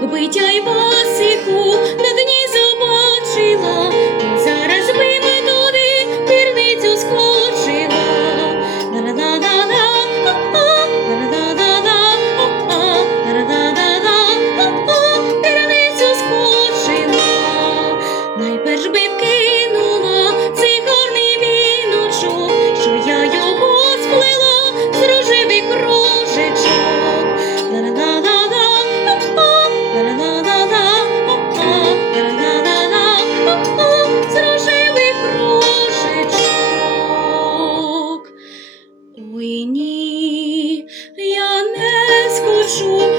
як биття й босику на дні забачила, зараз би ми туди пірницю скочила. Пірницю скочила. sous